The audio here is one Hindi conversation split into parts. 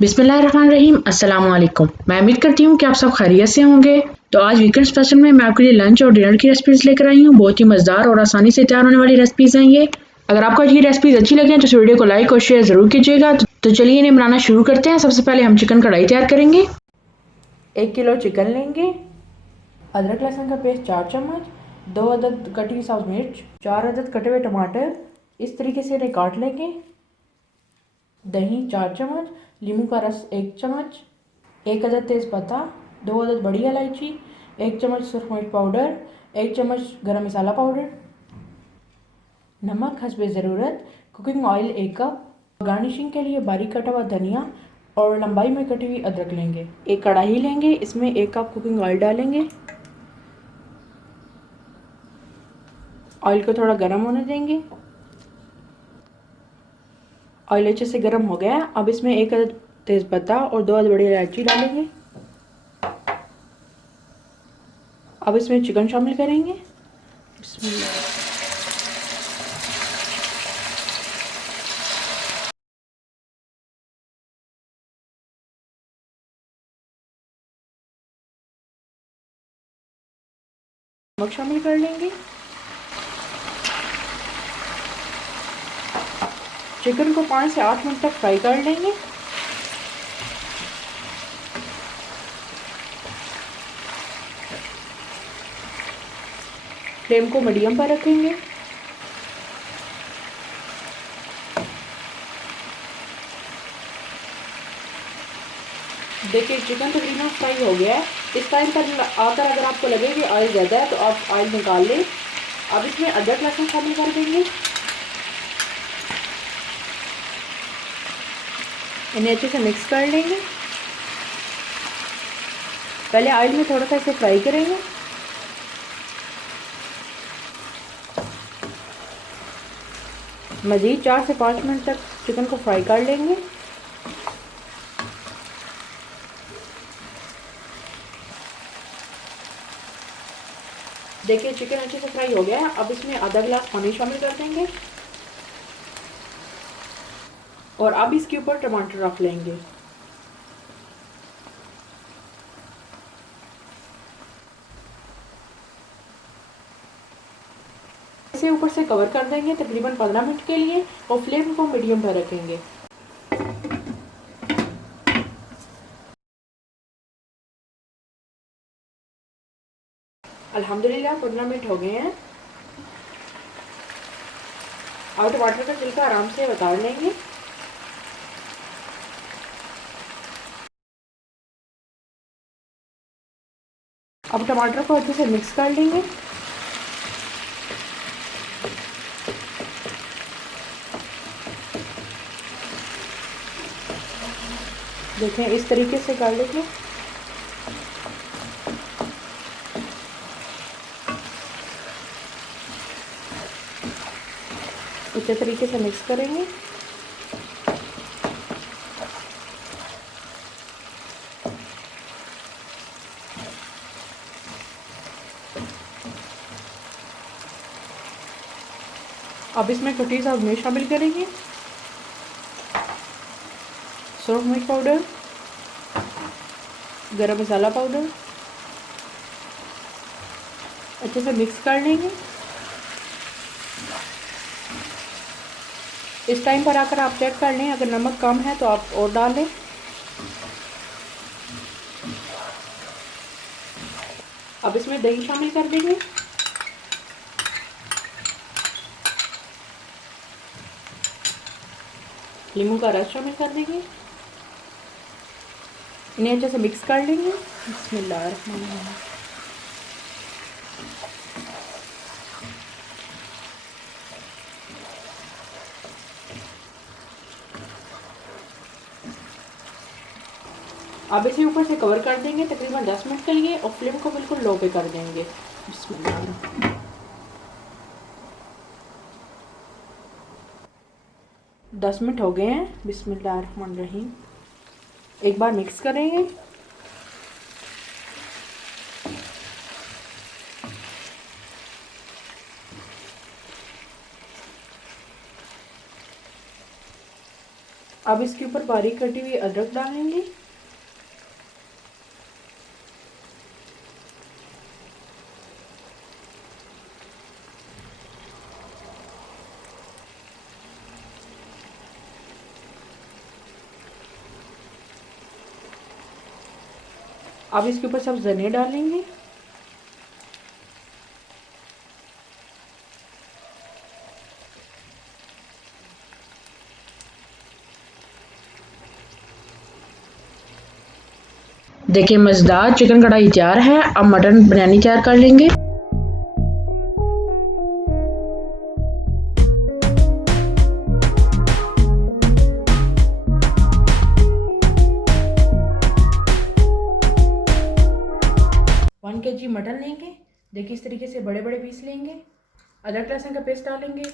बिस्मिल्लाहिर्रहमानिर्रहीम। अस्सलाम वालेकुम। मैं उम्मीद करती हूँ कि आप सब खैरियत से होंगे। तो आज वीकेंड स्पेशल में मैं आपके लिए लंच और डिनर की रेसिपीज लेकर आई हूँ। बहुत ही मज़ेदार और आसानी से तैयार होने वाली रेसिपीज हैं ये। अगर आपको आज की रेसिपीज अच्छी लगे तो इस वीडियो को लाइक और शेयर ज़रूर कीजिएगा। तो चलिए इन्हें बनाना शुरू करते हैं। सबसे पहले हम चिकन कढ़ाई तैयार करेंगे। 1 किलो चिकन लेंगे। अदरक लहसुन का पेस्ट 4 चम्मच, 2 अदद कटी हुई सब्ज़ मिर्च, 4 अदद कटे हुए टमाटर, इस तरीके से इन्हें काट लेंगे। दही 4 चम्मच, नींबू का रस 1 चम्मच, 1 अदद तेज़पत्ता, 2 अदद बड़ी इलायची, 1 चम्मच सुरख मिर्च पाउडर, 1 चम्मच गरम मसाला पाउडर, नमक हस्बे ज़रूरत, कुकिंग ऑयल 1 कप, गार्निशिंग के लिए बारीक कटा हुआ धनिया और लंबाई में कटी हुई अदरक लेंगे। एक कढ़ाई लेंगे, इसमें 1 कप कुकिंग ऑयल डालेंगे। ऑयल को थोड़ा गर्म होने देंगे। ऑयल अच्छे से गर्म हो गया। अब इसमें 1 अदद तेज़पत्ता और 2 अदद बड़ी इलायची डालेंगे। अब इसमें चिकन शामिल करेंगे। नमक शामिल कर लेंगे। चिकन को 5 से 8 मिनट तक फ्राई कर लेंगे। फ्लेम को मीडियम पर रखेंगे। देखिए चिकन तकरीबन फ्राई हो गया है। इस टाइम पर आकर अगर आपको लगे कि ऑयल ज़्यादा है तो आप ऑयल निकाल लें। अब इसमें अदरक लहसुन शामिल कर देंगे। इन्हें अच्छे से मिक्स कर लेंगे। पहले ऑयल में थोड़ा सा इसे फ्राई करेंगे। मज़ीद 4 से 5 मिनट तक चिकन को फ्राई कर लेंगे। देखिए चिकन अच्छे से फ्राई हो गया है। अब इसमें आधा गिलास पानी शामिल कर देंगे और अब इसके ऊपर टमाटर रख लेंगे। इसे ऊपर से कवर कर देंगे तकरीबन 15 मिनट के लिए और फ्लेम को मीडियम पर रखेंगे। अल्हम्दुलिल्लाह 15 मिनट हो गए हैं। अब टमाटर का छिलका आराम से उतार लेंगे। अब टमाटर को अच्छे से मिक्स कर लेंगे। देखें इस तरीके से कर लेंगे। इसी तरीके से मिक्स करेंगे। अब इसमें कटी सब्ज़ मिर्च शामिल करेंगे, सुरख मिर्च पाउडर, गरम मसाला पाउडर, अच्छे से मिक्स कर लेंगे। इस टाइम पर आकर आप चेक कर लें, अगर नमक कम है तो आप और डाल लें। अब इसमें दही शामिल कर देंगे। नींबू का रस शामिल कर देंगे। इन्हें अच्छे से मिक्स कर लेंगे। बिस्मिल्लाहिर्रहमानिर्रहीम। अब इसे ऊपर से कवर कर देंगे तकरीबन 10 मिनट के लिए और फ्लेम को बिल्कुल लो पे कर देंगे। बिस्मिल्लाह। 10 मिनट हो गए हैं। बिस्मिल्लाहिर्रहमानिर्रहीम। एक बार मिक्स करेंगे। अब इसके ऊपर बारीक कटी हुई अदरक डालेंगे। अब इसके ऊपर सब धनिया डालेंगे। देखिए मज़ेदार चिकन कढ़ाई तैयार है। अब मटन बिरयानी तैयार कर लेंगे। वन kg मटन लेंगे। देखिए इस तरीके से बड़े बड़े पीस लेंगे। अदरक लहसुन का पेस्ट डालेंगे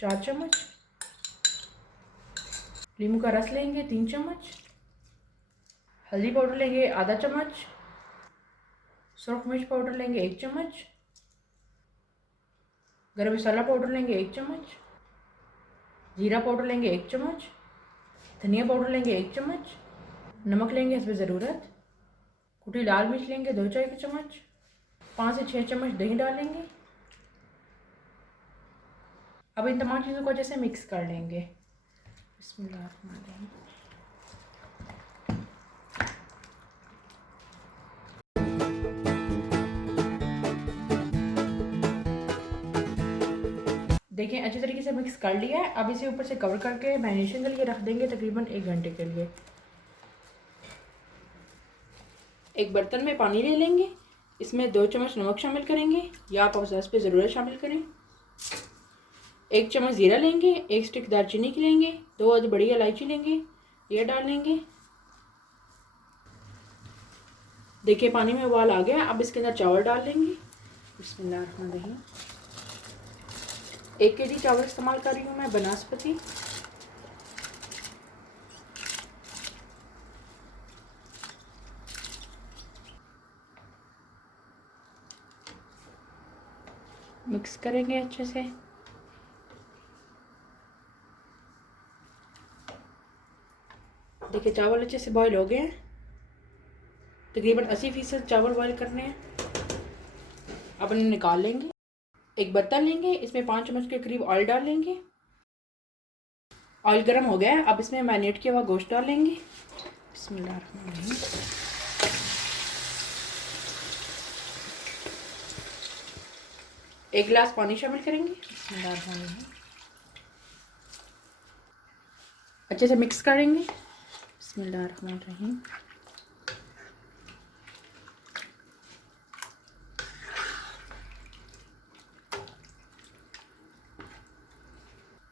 4 चम्मच। नींबू का रस लेंगे 3 चम्मच। हल्दी पाउडर लेंगे आधा चम्मच। सुरख मिर्च पाउडर लेंगे 1 चम्मच। गरम मसाला पाउडर लेंगे 1 चम्मच। जीरा पाउडर लेंगे 1 चम्मच। धनिया पाउडर लेंगे 1 चम्मच। नमक लेंगे हस्ब ज़रूरत। कुटी लाल मिर्च लेंगे 2 चाय के चम्मच। 5 से 6 चम्मच दही डालेंगे। अब इन तमाम चीज़ों को अच्छे से मिक्स कर लेंगे। बिस्मिल्लाहिर्रहमानिर्रहीम। देखिए अच्छे तरीके से मिक्स कर लिया है। अब इसे ऊपर से कवर करके मैरिनेशन के लिए रख देंगे तकरीबन 1 घंटे के लिए। एक बर्तन में पानी ले लेंगे। इसमें 2 चम्मच नमक शामिल करेंगे या आप अवसास पे ज़रूरत शामिल करें। 1 चम्मच ज़ीरा लेंगे। 1 स्टिक दालचीनी की लेंगे। 2 अदद बड़ी इलायची लेंगे, यह डाल लेंगे। देखिए पानी में उबाल आ गया। अब इसके अंदर चावल डाल लेंगे। बिस्मिल्लाहिर्रहमानिर्रहीम। 1 kg चावल इस्तेमाल कर रही हूँ मैं बनास्पति। मिक्स करेंगे अच्छे से। देखिए चावल अच्छे से बॉईल हो गए हैं। तकरीबन 80% चावल बॉईल करने हैं। अब इन्हें निकाल लेंगे। एक बर्तन लेंगे, इसमें 5 चम्मच के करीब ऑयल डाल लेंगे। ऑयल गर्म हो गया है। अब इसमें मैरिनेट किया हुआ गोश्त डाल लेंगे। बिस्मिल्लाहिर्रहमानिर्रहीम। एक गिलास पानी शामिल करेंगे। बिस्मिल्लाहिर्रहमानिर्रहीम। अच्छे से मिक्स करेंगे। बिस्मिल्लाहिर्रहमानिर्रहीम।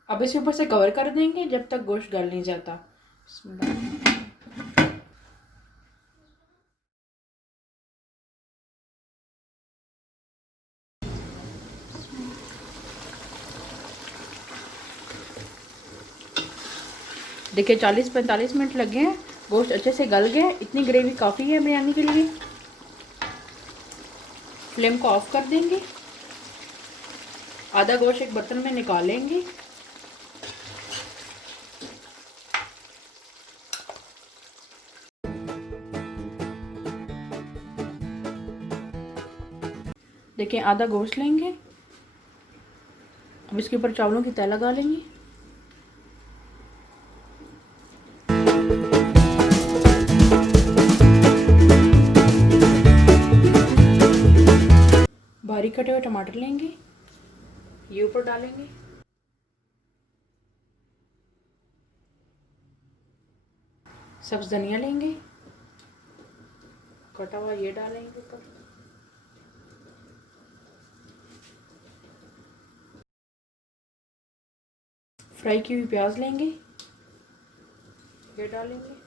अब इसे ऊपर से कवर कर देंगे जब तक गोश्त गल नहीं जाता। देखिए 40-45 मिनट लगे हैं। गोश्त अच्छे से गल गया। इतनी ग्रेवी काफ़ी है बिरयानी के लिए। फ्लेम को ऑफ कर देंगे। आधा गोश्त एक बर्तन में निकालेंगे। देखिए आधा गोश्त लेंगे। अब इसके ऊपर चावलों की तह लगा लेंगे। बारीक कटे हुए टमाटर लेंगे, ये ऊपर डालेंगे। सब्ज धनिया लेंगे, कटा हुआ ये डालेंगे ऊपर। फ्राई की हुई प्याज लेंगे, ये डालेंगे।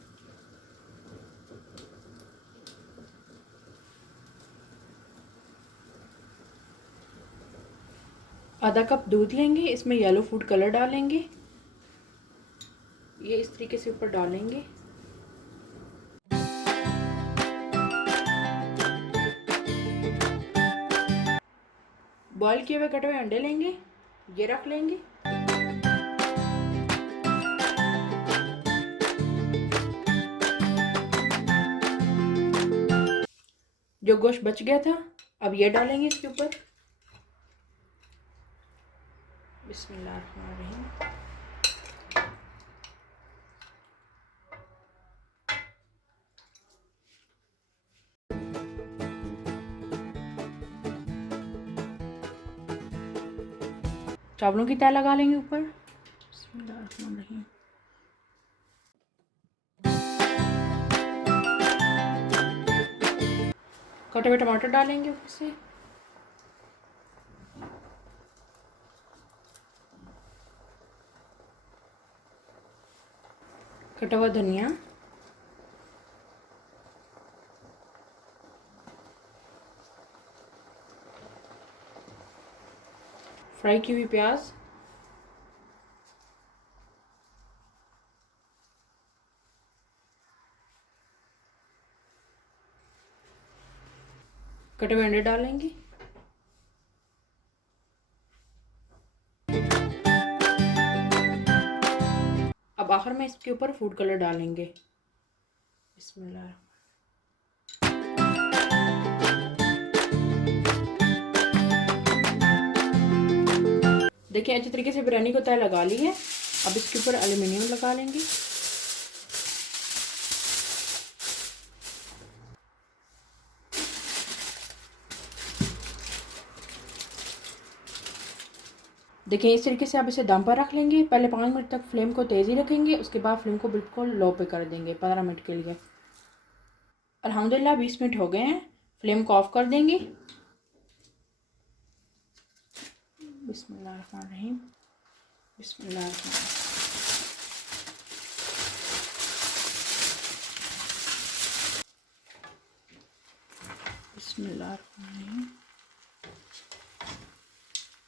आधा कप दूध लेंगे, इसमें येलो फूड कलर डालेंगे, ये इस तरीके से ऊपर डालेंगे। बॉईल किए हुए कटे हुए अंडे लेंगे, ये रख लेंगे। जो गोश्त बच गया था अब ये डालेंगे इसके ऊपर। बिस्मिल्लाहिर्रहमानिर्रहीम। चावलों की तह लगा लेंगे ऊपर। बिस्मिल्लाहिर्रहमानिर्रहीम। कटे हुए टमाटर डालेंगे ऊपर से। कटा हुआ धनिया। फ्राई की हुई प्याज। कटे हुए अंडे डालेंगे। अब आखिर में इसके ऊपर फूड कलर डालेंगे। बिस्मिल्लाह। देखिए अच्छी तरीके से बिरयानी को तय लगा ली है। अब इसके ऊपर एल्युमिनियम लगा लेंगे। देखिए इस तरीके से आप इसे दम पर रख लेंगे। पहले 5 मिनट तक फ्लेम को तेज़ ही रखेंगे, उसके बाद फ्लेम को बिल्कुल लो पे कर देंगे 15 मिनट के लिए। अल्हम्दुलिल्लाह 20 मिनट हो गए हैं। फ्लेम को ऑफ कर देंगे। बिस्मिल्लाहिर्रहमानिर्रहीम। बिस्मिल्लाहिर्रहमानिर्रहीम। बिस्मिल्लाहिर्रहमानिर्रहीम।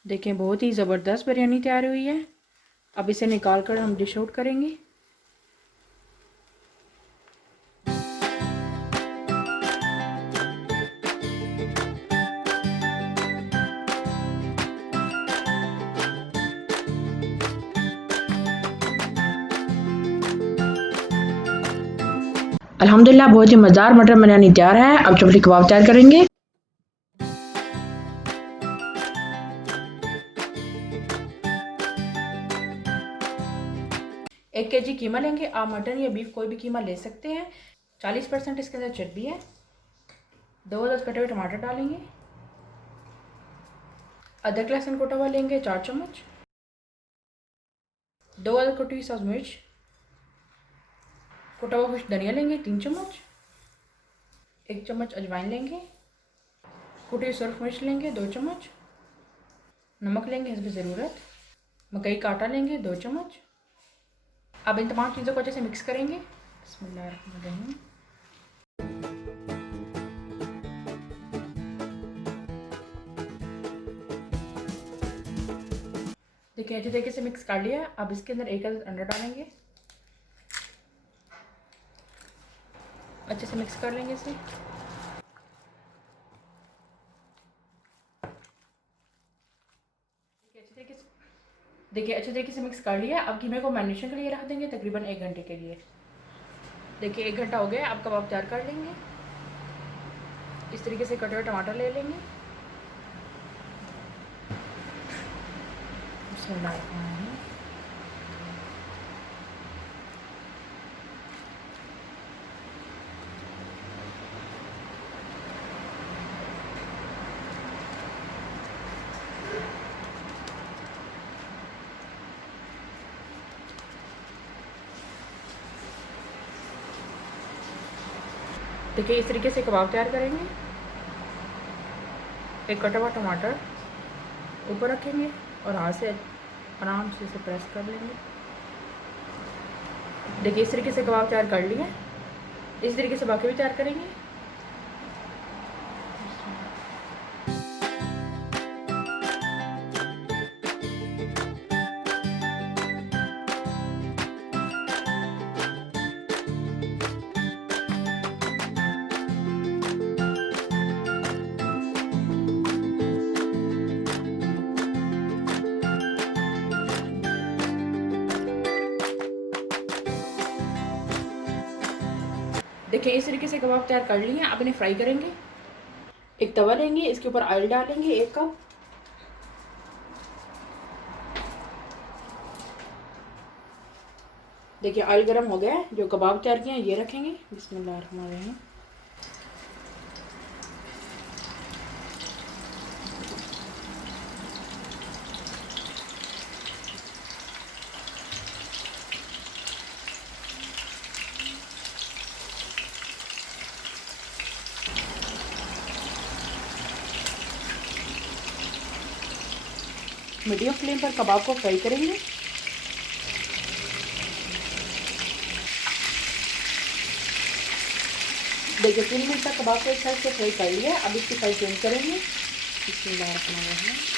देखें बहुत ही ज़बरदस्त बिरयानी तैयार हुई है। अब इसे निकाल कर हम डिश आउट करेंगे। अल्हम्दुलिल्लाह बहुत ही मज़ेदार मटर बिरयानी तैयार है। अब चपली कबाब तैयार करेंगे। एक केजी कीमा लेंगे। आप मटन या बीफ कोई भी कीमा ले सकते हैं। 40% इसके अंदर चर्बी है। 2 अदद कटे हुए टमाटर डालेंगे। अदरक लहसुन कोटा हुआ लेंगे 4 चम्मच। 2 अदद कटी हुई सब्ज मिर्च। कोटा हुआ खुश्क धनिया लेंगे 3 चम्मच। 1 चम्मच अजवाइन लेंगे। कुटी हुई सुरख मिर्च लेंगे 2 चम्मच। नमक लेंगे हस्ब ज़रूरत। मकई का आटा लेंगे 2 चम्मच। अब इन तमाम चीज़ों को अच्छे से मिक्स करेंगे। बिस्मिल्लाहिर्रहमानिर्रहीम। देखिए अच्छे तरीके से मिक्स कर लिया। अब इसके अंदर 1 अदद अंडा डालेंगे। अच्छे से मिक्स कर लेंगे इसे। देखिए अच्छे तरीके से मिक्स कर लिया। अब कीमे को मैरिनेशन के लिए रख देंगे तकरीबन 1 घंटे के लिए। देखिए 1 घंटा हो गया। अब कबाब तैयार कर लेंगे। इस तरीके से कटे हुए टमाटर ले लेंगे। बिस्मिल्लाहिर्रहमानिर्रहीम। देखिए इस तरीके से कबाब तैयार करेंगे। एक कटा हुआ टमाटर ऊपर रखेंगे और हाथ से आराम से इसे प्रेस कर लेंगे। देखिए इस तरीके से कबाब तैयार कर लिए। इस तरीके से बाकी भी तैयार करेंगे। देखिए इस तरीके से कबाब तैयार कर लिए। अब इन्हें फ्राई करेंगे। एक तवा लेंगे, इसके ऊपर ऑयल डालेंगे 1 कप। देखिए ऑयल गर्म हो गया है। जो कबाब तैयार किए हैं ये रखेंगे। बिस्मिल्लाहिर्रहमानिर्रहीम। मीडियम फ्लेम पर कबाब को फ्राई करेंगे। देखिए 3 मिनट तक कबाब को एक साइड से फ्राई कर लिया। अब इसकी साइड चेंज करेंगे। बिस्मिल्लाहिर्रहमानिर्रहीम।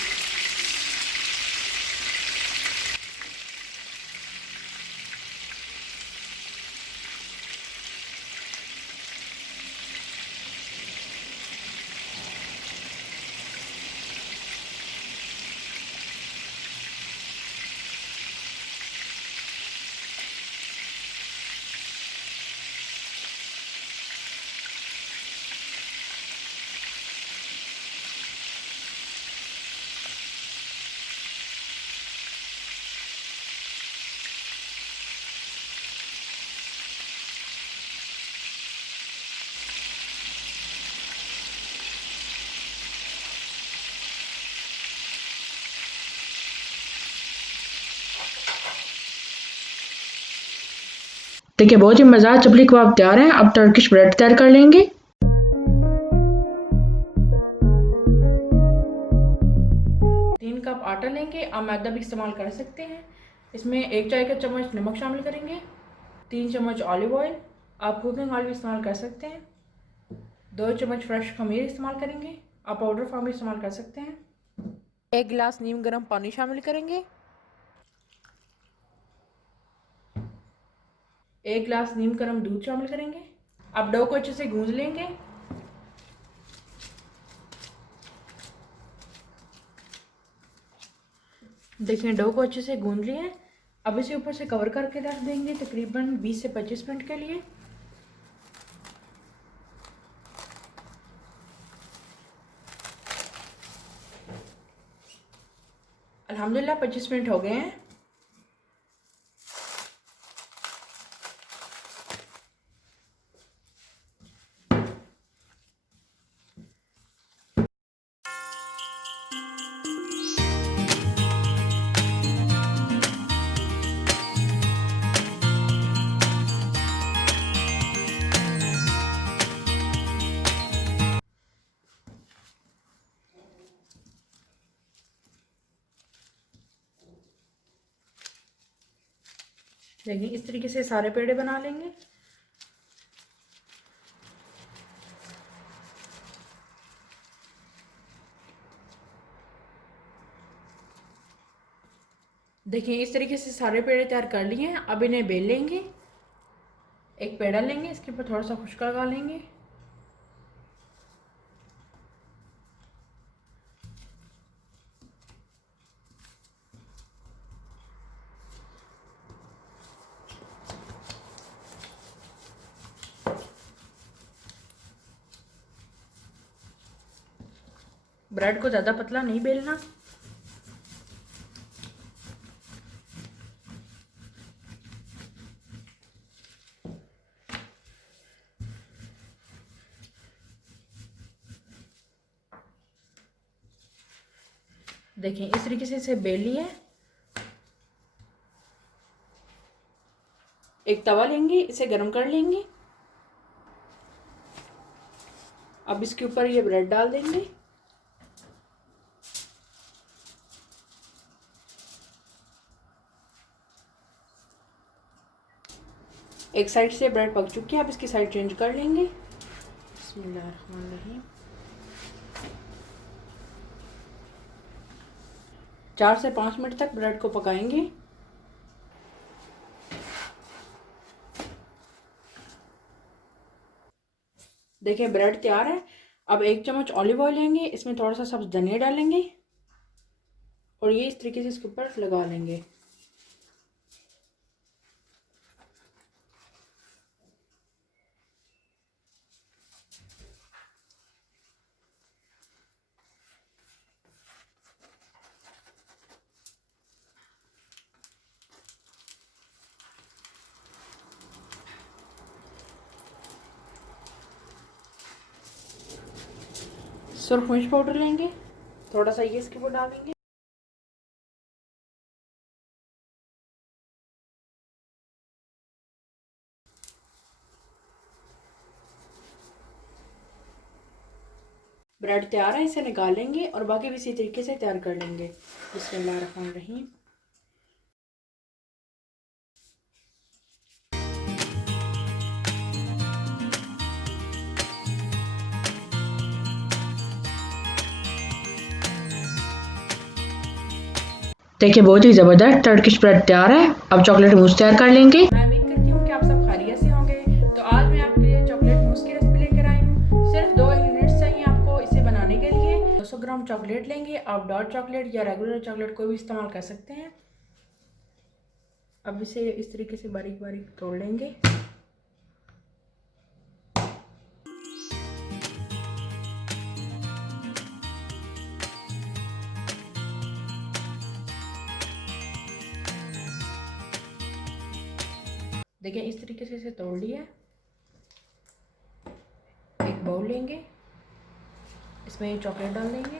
देखिए बहुत ही मज़ेदार चपली कबाब तैयार हैं। अब टर्किश ब्रेड तैयार कर लेंगे। तीन कप आटा लेंगे। आप मैदा भी इस्तेमाल कर सकते हैं। इसमें 1 चाय का चम्मच नमक शामिल करेंगे। 3 चम्मच ऑलिव ऑयल, आप कुकिंग ऑयल भी इस्तेमाल कर सकते हैं। 2 चम्मच फ्रेश खमीर इस्तेमाल करेंगे। आप पाउडर फॉर्म भी इस्तेमाल कर सकते हैं। 1 गिलास नीम गर्म पानी शामिल करेंगे। 1 गिलास नीम गर्म दूध शामिल करेंगे। आप डो को अच्छे से गूंद लेंगे। देखिए डो को अच्छे से गूंद लिया है। अब इसे ऊपर से कवर करके रख देंगे तकरीबन 20 से 25 मिनट के लिए। अल्हम्दुलिल्लाह 25 मिनट हो गए हैं। देखिए इस तरीके से सारे पेड़े बना लेंगे। देखिए इस तरीके से सारे पेड़े तैयार कर लिए हैं। अब इन्हें बेल लेंगे। एक पेड़ा लेंगे, इसके ऊपर थोड़ा सा खुश्क लगा लेंगे। ब्रेड को ज़्यादा पतला नहीं बेलना। देखिए इस तरीके से इसे बेल लिया है। एक तवा लेंगे, इसे गर्म कर लेंगे। अब इसके ऊपर ये ब्रेड डाल देंगे। एक साइड से ब्रेड पक चुकी है। अब इसकी साइड चेंज कर लेंगे। बिस्मिल्लाहिर्रहमानिर्रहीम। 4 से 5 मिनट तक ब्रेड को पकाएंगे। देखिए ब्रेड तैयार है। अब 1 चम्मच ऑलिव ऑयल लेंगे, इसमें थोड़ा सा सब्ज धनिया डालेंगे और ये इस तरीके से इसके ऊपर लगा लेंगे। सुरख मिर्च पाउडर लेंगे, थोड़ा सा ये इसके ऊपर डालेंगे। ब्रेड तैयार है, इसे निकाल लेंगे और बाकी भी इसी तरीके से तैयार कर लेंगे। बिस्मिल्लाहिर्रहमानिर्रहीम। देखिए बहुत ही ज़बरदस्त टर्किश ब्रेड तैयार है। अब चॉकलेट मूस तैयार कर लेंगे। मैं उम्मीद करती हूँ कि आप सब खैरियत से होंगे। तो आज मैं आपके लिए चॉकलेट मूस की रेसिपी लेकर आई हूँ। सिर्फ 2 इंग्रेडिएंट्स चाहिए आपको इसे बनाने के लिए। 200 ग्राम चॉकलेट लेंगे। आप डार्क चॉकलेट या रेगुलर चॉकलेट कोई भी इस्तेमाल कर सकते हैं। अब इसे इस तरीके से बारीक बारीक तोड़ लेंगे। देखिए इस तरीके से इसे तोड़ लिया। एक बाउल लेंगे, इसमें ये चॉकलेट डाल देंगे।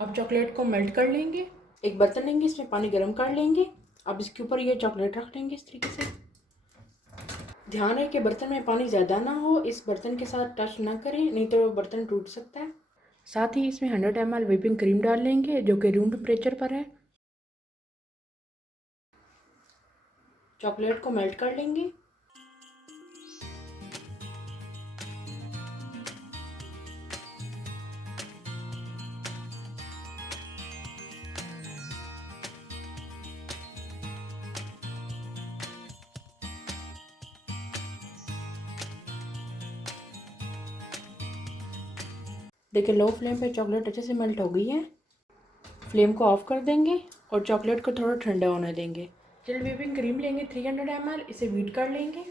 अब चॉकलेट को मेल्ट कर लेंगे। एक बर्तन लेंगे, इसमें पानी गर्म कर लेंगे। अब इसके ऊपर ये चॉकलेट रख लेंगे इस तरीके से। ध्यान है कि बर्तन में पानी ज़्यादा ना हो, इस बर्तन के साथ टच ना करें, नहीं तो बर्तन टूट सकता है। साथ ही इसमें 100 ml व्हिपिंग क्रीम डाल लेंगे जो कि रूम टेम्परेचर पर है। चॉकलेट को मेल्ट कर लेंगे। देखिए लो फ्लेम पे चॉकलेट अच्छे से मेल्ट हो गई है। फ्लेम को ऑफ कर देंगे और चॉकलेट को थोड़ा ठंडा होने देंगे। चिल्ड व्हिपिंग क्रीम लेंगे 300 ml, इसे बीट कर लेंगे।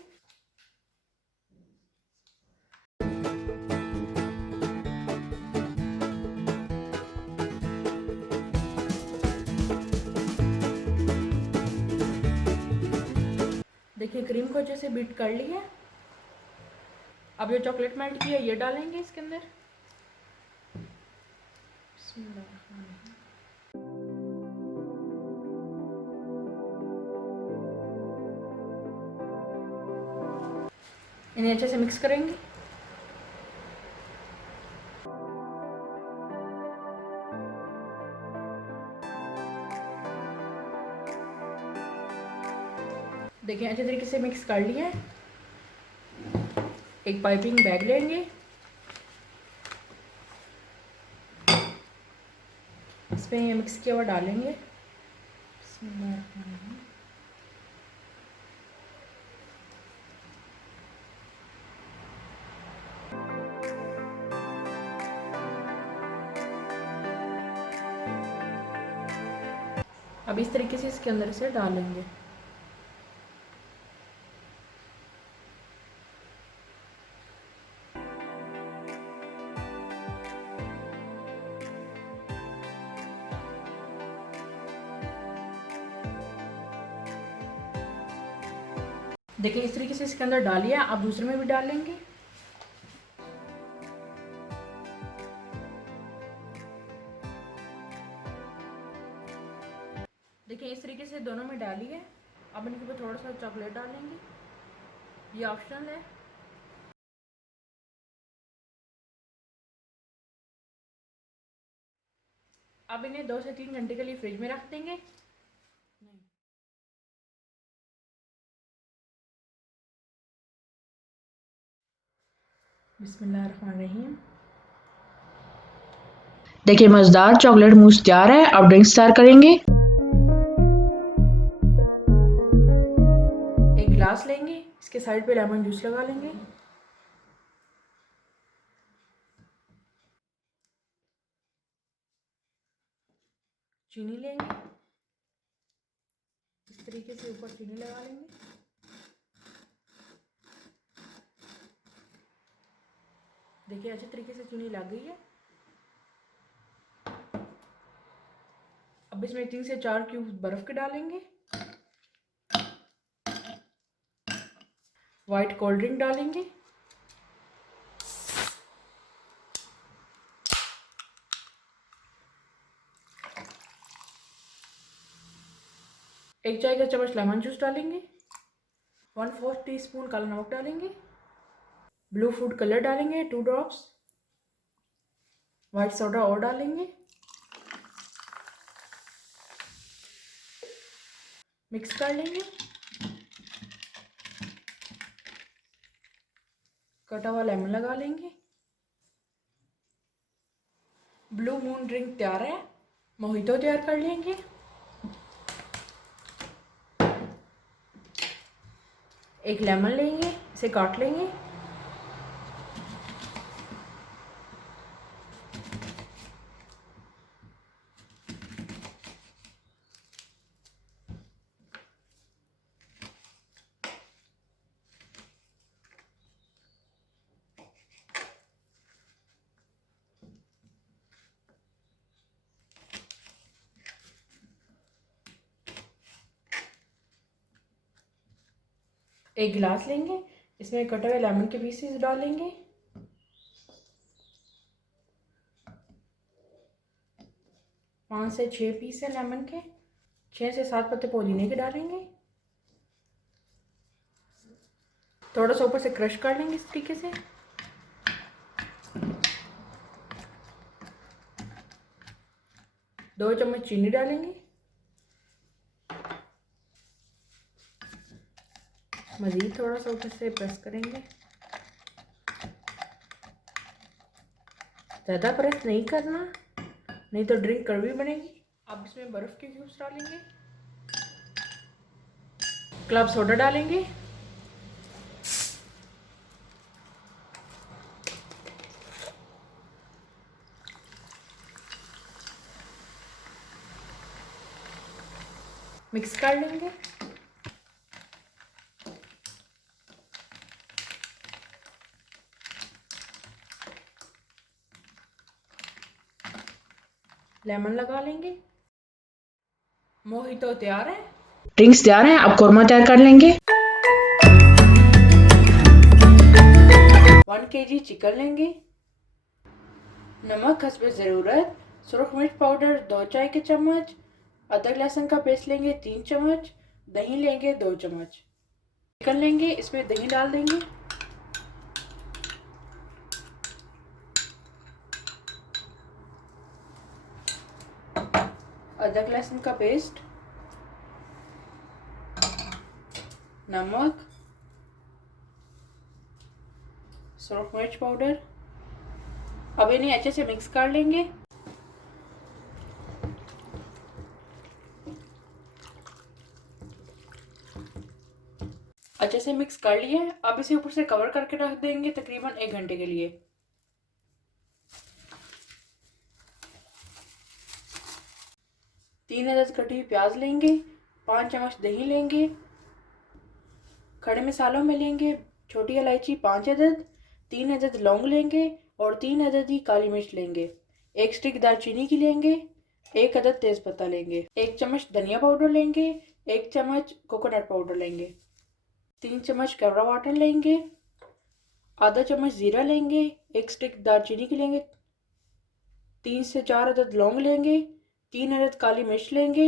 देखिए क्रीम को अच्छे से बीट कर लिया। अब जो चॉकलेट मेल्ट किया ये डालेंगे इसके अंदर। इन्हें अच्छे से मिक्स करेंगे। देखिए अच्छे तरीके से मिक्स कर लिया है। एक पाइपिंग बैग लेंगे, इसमें ये मिक्स किया हुआ डालेंगे। अब इस तरीके से इसके अंदर से डालेंगे। देखिए इस तरीके से इसके अंदर डालिए। आप दूसरे में भी डाल लेंगे। देखिए इस तरीके से दोनों में डालिए। अब इनके ऊपर थोड़ा सा चॉकलेट डालेंगे, ये ऑप्शनल है। अब इन्हें 2 से 3 घंटे के लिए फ्रिज में रख देंगे। बिस्मिल्लाहिर्रहमानिर्रहीम। देखिए मज़ेदार चॉकलेट मूस तैयार है। अब ड्रिंक्स तैयार करेंगे। एक गिलास लेंगे, इसके साइड पे लेमन जूस लगा लेंगे। चीनी लेंगे, इस तरीके से ऊपर चीनी लगा लेंगे। देखिए अच्छे तरीके से चीनी लग गई है। अब अब इसमें 3 से 4 क्यूब बर्फ़ के डालेंगे। वाइट कोल्ड ड्रिंक डालेंगे। एक चाय का चम्मच लेमन जूस डालेंगे। 1/4 टीस्पून काला नमक डालेंगे। ब्लू फूड कलर डालेंगे 2 ड्रॉप्स। वाइट सोडा और डालेंगे। मिक्स कर लेंगे। कटा हुआ लेमन लगा लेंगे। ब्लू मून ड्रिंक तैयार है। मोहितो तैयार कर लेंगे। एक लेमन लेंगे, इसे काट लेंगे। एक गिलास लेंगे, इसमें कटे हुए लेमन के पीसेस डालेंगे। पाँच से 6 पीस है लेमन के। 6 से 7 पत्ते पुदीने के डालेंगे। थोड़ा सा ऊपर से क्रश कर लेंगे इस तरीके से। दो चम्मच चीनी डालेंगे। मज़ीद थोड़ा सा ऊपर से प्रेस करेंगे। ज़्यादा प्रेस नहीं करना, नहीं तो ड्रिंक कड़वी बनेगी। अब इसमें बर्फ़ के क्यूब्स डालेंगे। क्लब सोडा डालेंगे। मिक्स कर लेंगे। लेमन लगा लेंगे। मोहितो तैयार है। ड्रिंक्स तैयार हैं, अब कोरमा तैयार कर लेंगे। 1 kg चिकन लेंगे। नमक हस्बे ज़रूरत। सुरख मिर्च पाउडर 2 चाय के चम्मच। अदरक लहसुन का पेस्ट लेंगे 3 चम्मच। दही लेंगे 2 चम्मच। चिकन लेंगे, इसमें दही डाल देंगे। अदरक लहसुन का पेस्ट, नमक, सुरख मिर्च पाउडर। अब इन्हें अच्छे से मिक्स कर लेंगे। अच्छे से मिक्स कर लिया है। अब इसे ऊपर से कवर करके रख देंगे तकरीबन 1 घंटे के लिए। तीन अदद कटी हुई प्याज लेंगे। 5 चम्मच दही लेंगे। खड़े मसालों में लेंगे छोटी इलायची 5 अदद, 3 अदद लौंग लेंगे और 3 अदद ही काली मिर्च लेंगे। 1 स्टिक दालचीनी की लेंगे। 1 अदद तेज़पत्ता लेंगे। 1 चम्मच धनिया पाउडर लेंगे। 1 चम्मच कोकोनट पाउडर लेंगे। 3 चम्मच केवड़ा वाटर लेंगे। आधा चम्मच ज़ीरा लेंगे। 1 स्टिक दालचीनी की लेंगे। 3 से 4 अदद लौंग लेंगे। 3 अदद काली मिर्च लेंगे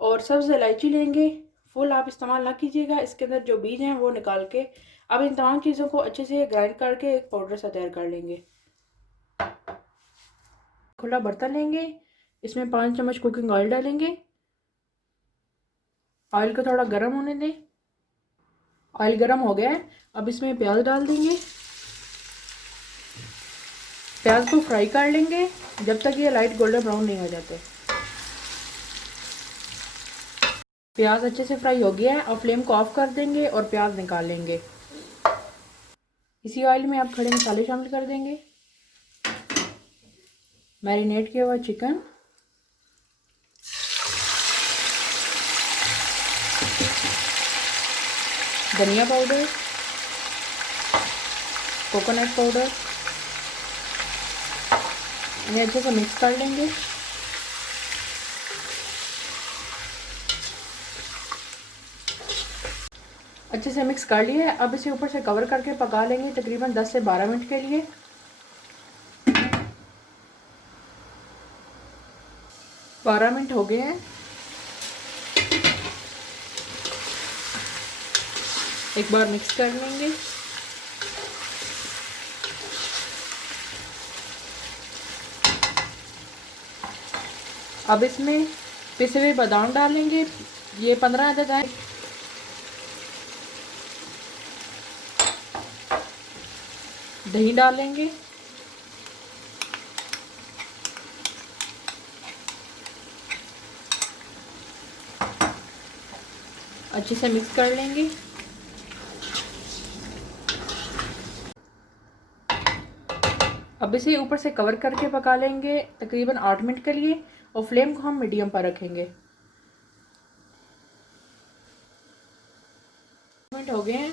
और सब्ज़ इलायची लेंगे। फुल आप इस्तेमाल ना कीजिएगा, इसके अंदर जो बीज हैं वो निकाल के। अब इन तमाम चीज़ों को अच्छे से ग्राइंड करके एक पाउडर सा तैयार कर लेंगे। खुला बर्तन लेंगे, इसमें 5 चम्मच कुकिंग ऑयल डालेंगे। ऑयल को थोड़ा गर्म होने दें। ऑयल गर्म हो गया है, अब इसमें प्याज डाल देंगे। प्याज को फ्राई कर लेंगे जब तक ये लाइट गोल्डन ब्राउन नहीं हो जाते। प्याज अच्छे से फ्राई हो गया है, अब फ्लेम को ऑफ कर देंगे और प्याज निकाल लेंगे। इसी ऑयल में आप खड़े मसाले शामिल कर देंगे। मैरिनेट किया हुआ चिकन, धनिया पाउडर, कोकोनट पाउडर, इन्हें अच्छे से मिक्स कर लेंगे। अच्छे से मिक्स कर लिया है। अब इसे ऊपर से कवर करके पका लेंगे तकरीबन 10 से 12 मिनट के लिए। 12 मिनट हो गए हैं। एक बार मिक्स कर लेंगे। अब इसमें पिसे हुए बादाम डालेंगे, ये 15 अदद है। दही डालेंगे, अच्छे से मिक्स कर लेंगे। अब इसे ऊपर से कवर करके पका लेंगे तकरीबन 8 मिनट के लिए और फ्लेम को हम मीडियम पर रखेंगे। मिनट हो गए हैं।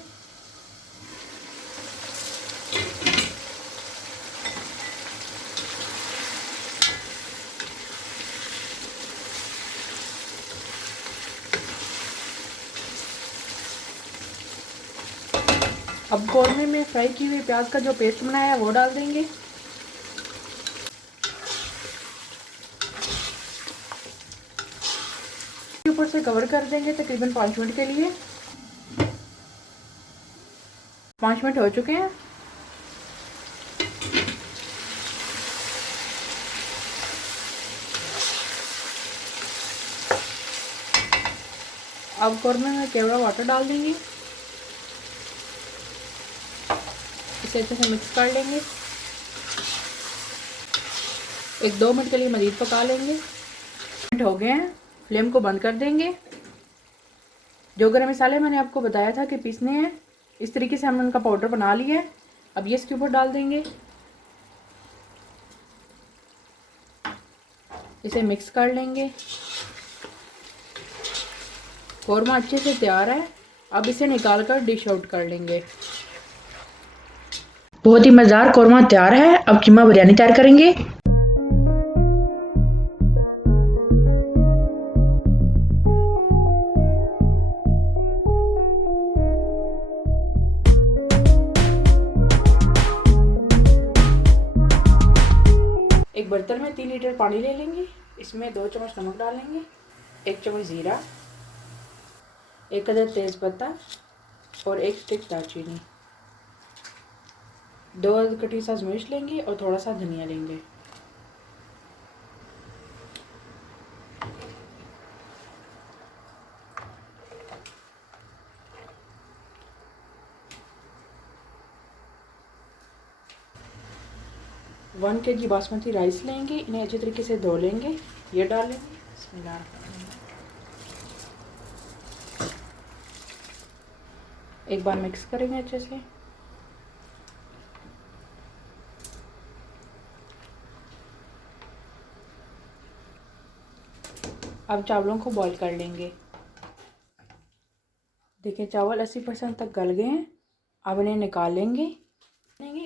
अब कौरमे में फ्राई की हुई प्याज का जो पेस्ट बनाया है वो डाल देंगे। ऊपर से कवर कर देंगे तकरीबन 5 मिनट के लिए। 5 मिनट हो चुके हैं। अब कौरमे में केवड़ा वाटर डाल देंगे, इसे अच्छे से मिक्स कर लेंगे। 1-2 मिनट के लिए मज़ीद पका लेंगे। मिनट हो गए हैं, फ्लेम को बंद कर देंगे। जो गरम मसाले मैंने आपको बताया था कि पीसने हैं, इस तरीके से हमने उनका पाउडर बना लिया है। अब ये इसके ऊपर डाल देंगे, इसे मिक्स कर लेंगे। कौरमा अच्छे से तैयार है। अब इसे निकाल कर डिश आउट कर लेंगे। बहुत ही मज़ेदार कौरमा तैयार है। अब कीमा बिरयानी तैयार करेंगे। एक बर्तन में 3 लीटर पानी ले लेंगे, इसमें 2 चम्मच नमक डालेंगे, 1 चम्मच ज़ीरा, 1 अदद तेज़पत्ता और 1 स्टिक दालचीनी, 2 अदद कटी साज मिर्च लेंगे और थोड़ा सा धनिया लेंगे। वन kg बासमती राइस लेंगे, इन्हें अच्छे तरीके से धो लेंगे। ये डालेंगे, बिस्मिल्लाह। एक बार मिक्स करेंगे अच्छे से। अब चावलों को बॉईल कर लेंगे। देखिए चावल 80% तक गल गए हैं। अब इन्हें निकाल लेंगे।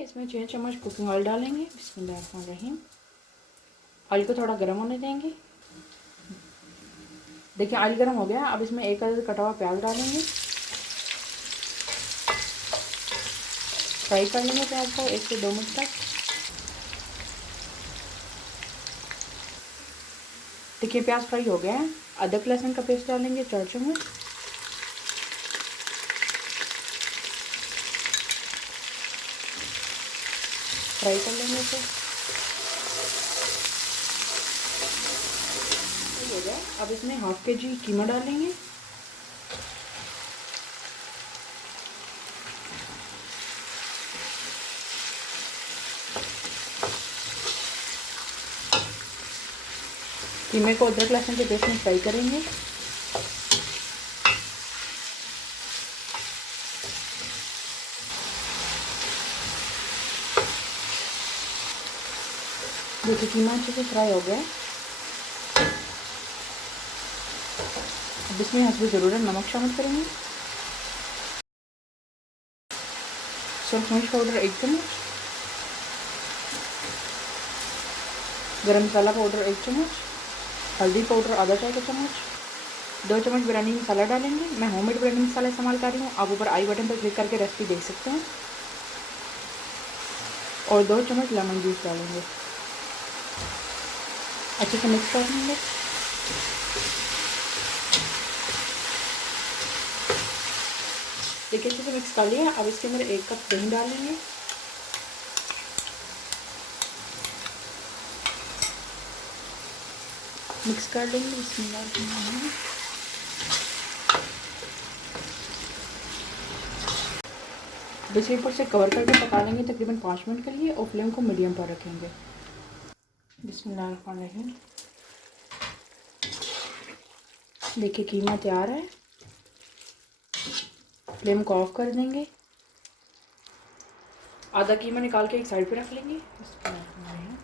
इसमें 6 चम्मच कुकिंग ऑयल डालेंगे, बिस्मिल्लाहिर्रहमानिर्रहीम। ऑयल को थोड़ा गर्म होने देंगे। देखिए ऑयल गर्म हो गया। अब इसमें 1 अदद कटा हुआ प्याज डालेंगे, फ्राई कर लेंगे प्याज को 1 से 2 मिनट तक। देखिए प्याज फ्राई हो गया है। अदरक लहसुन का पेस्ट डालेंगे 4 चम्मच। फ्राई कर लेंगे इसे। हो गया। अब इसमें ½ kg कीमा डालेंगे, कीमे को अदरक लहसुन के पेस्ट में फ्राई करेंगे। देखिए कीमा अच्छे से फ्राई हो गया। अब इसमें हस्बे ज़रूरत नमक शामिल करेंगे, सूरज मिर्च पाउडर 1 चम्मच, गरम मसाला पाउडर 1 चम्मच, हल्दी पाउडर आधा चाय का चम्मच, 2 चम्मच बिरयानी मसाला डालेंगे। मैं होममेड बिरयानी मसाला इस्तेमाल कर रही हूँ। आप ऊपर आई बटन पर क्लिक करके रेसिपी देख सकते हैं। और 2 चम्मच लेमन जूस डालेंगे। अच्छे से मिक्स कर लेंगे। देखिए अच्छे से मिक्स कर लिया। अब इसके अंदर 1 कप दही डालेंगे। मिक्स कर लेंगे। बिस्मिल्लाह। बस ऊपर से कवर करके पका लेंगे तकरीबन 5 मिनट के लिए और फ्लेम को मीडियम पर रखेंगे। बिस्मिल्लाहिर्रहमानिर्रहीम। देखिए कीमा तैयार है। फ्लेम को ऑफ कर देंगे। आधा कीमा निकाल के एक साइड पे रख लेंगे। बिस्मिल्लाहिर्रहमानिर्रहीम।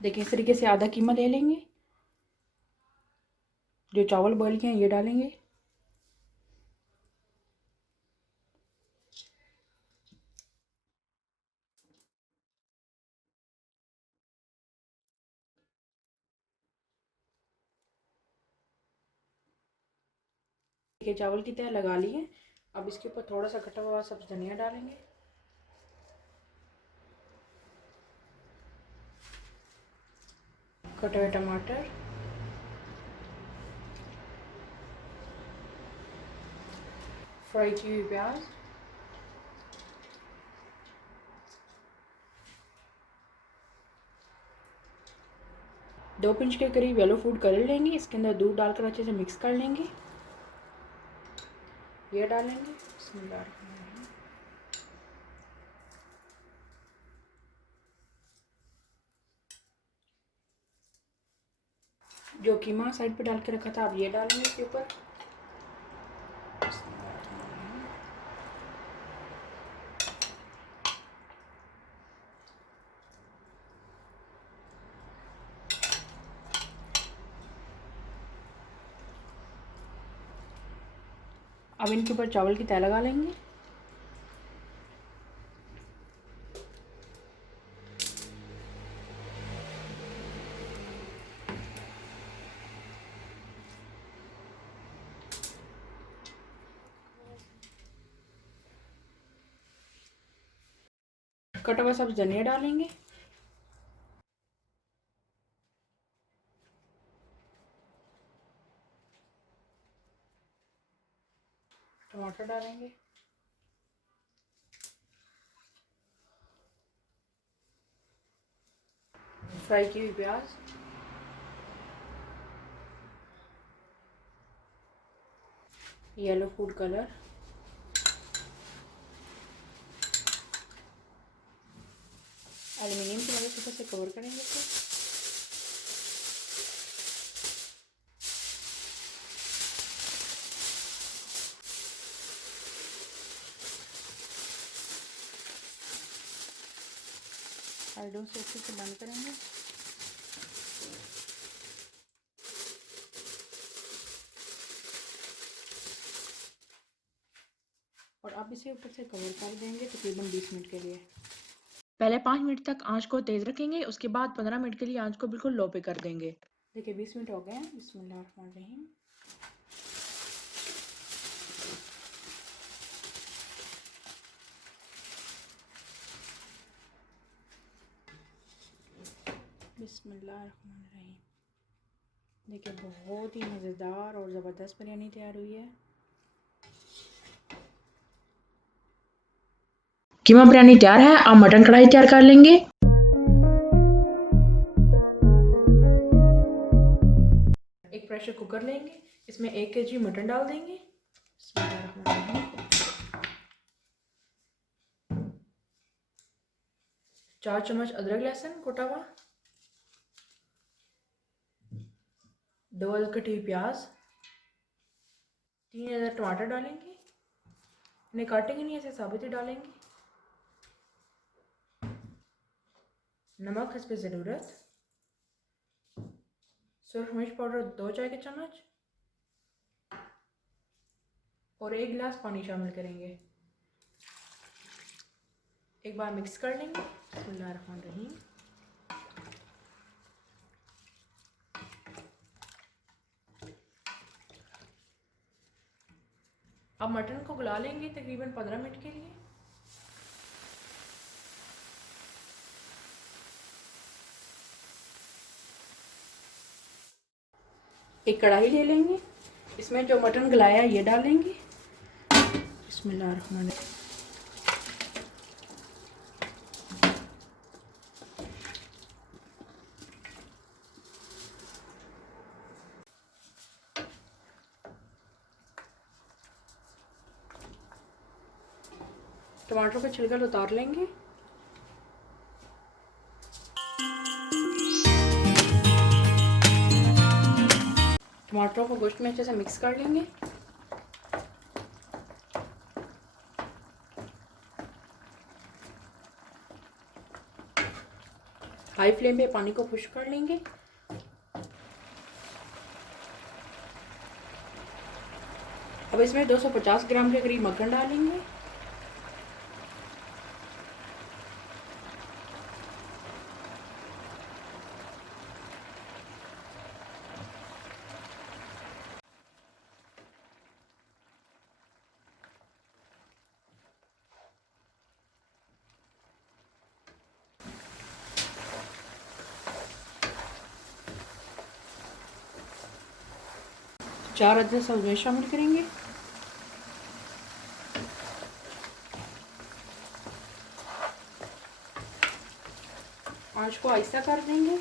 देखिए इस तरीके से आधा कीमा ले लेंगे। जो चावल बॉईल किए हैं ये डालेंगे। देखिए चावल की तह लगा ली है। अब इसके ऊपर थोड़ा सा कटा हुआ सब्ज़ धनिया डालेंगे। कटे हुए टमाटर, फ्राई की हुई प्याज, दो पिंच के करीब येलो फूड कलर लेंगे। इसके अंदर दूध डालकर अच्छे से मिक्स कर लेंगे। ये डालेंगे। बिस्मिल्लाहिर्रहमानिर्रहीम। जो कीमा साइड पे डाल के रखा था अब ये डालेंगे इसके ऊपर। अब इनके ऊपर चावल की तह लगा लेंगे। कटा हुआ सब्ज़ धनिया डालेंगे। टमाटर डालेंगे। फ्राई की हुई प्याज, येलो फूड कलर, एल्युमिनियम की मदद से ऊपर से कवर करेंगे इसको। साइडों से अच्छे से बंद करेंगे। और अब इसे ऊपर से कवर कर देंगे तकरीबन 20 मिनट के लिए। पहले 5 मिनट तक आंच को तेज़ रखेंगे, उसके बाद 15 मिनट के लिए आंच को बिल्कुल लो पे कर देंगे। देखिए 20 मिनट हो गए हैं। बिस्मिल्लाहिर्रहमानिर्रहीम। बिस्मिल्लाहिर्रहमानिर्रहीम। देखिए बहुत ही मज़ेदार और ज़बरदस्त बिरयानी तैयार हुई है। कीमा बिरयानी तैयार है। अब मटन कढ़ाई तैयार कर लेंगे। एक प्रेशर कुकर लेंगे। इसमें 1 kg मटन डाल देंगे। बिस्मिल्लाहिर्रहमानिर्रहीम। 4 चम्मच अदरक लहसुन कुटा हुआ, 2 अदद कटी हुई प्याज, 3 अदद टमाटर डालेंगे। इन्हें काटेंगे नहीं, ऐसे साबुत ही डालेंगे। नमक हस्बे ज़रूरत, सुरख मिर्च पाउडर 2 चाय के चम्मच, और 1 गिलास पानी शामिल करेंगे। एक बार मिक्स कर लेंगे। बिस्मिल्लाहिर्रहमानिर्रहीम। अब मटन को गला लेंगे तकरीबन 15 मिनट के लिए। एक कढ़ाई ले लेंगे, इसमें जो मटन गलाया है ये डालेंगे। बिस्मिल्लाहिर्रहमानिर्रहीम। टमाटर का छिलका उतार लेंगे। टमाटरों को गोश्त में अच्छे से मिक्स कर लेंगे। हाई फ्लेम पे पानी को खुश्क कर लेंगे। अब इसमें 250 ग्राम के करीब मक्खन डालेंगे। चार अदरक सब्ज़ मिर्च शामिल करेंगे। आंच को आहिस्ता कर देंगे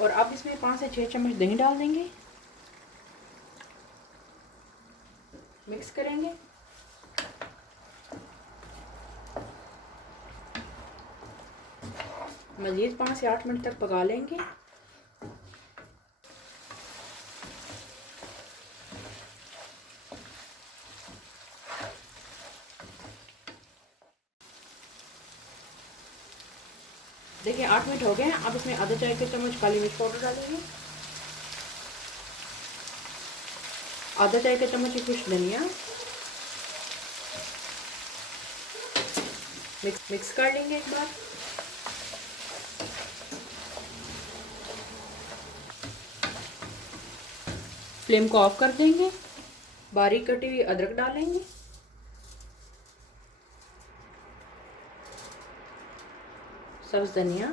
और अब इसमें 5 से 6 चम्मच दही डाल देंगे। मिक्स करेंगे। मज़ीद 5 से 8 मिनट तक पका लेंगे। देखिए 8 मिनट हो गए हैं। अब इसमें आधा चाय का चम्मच काली मिर्च पाउडर डालेंगे, आधा चाय का चम्मच खुश्क धनिया। मिक्स कर लेंगे एक बार। फ्लेम को ऑफ कर देंगे। बारीक कटी हुई अदरक डालेंगे, सब्ज धनिया,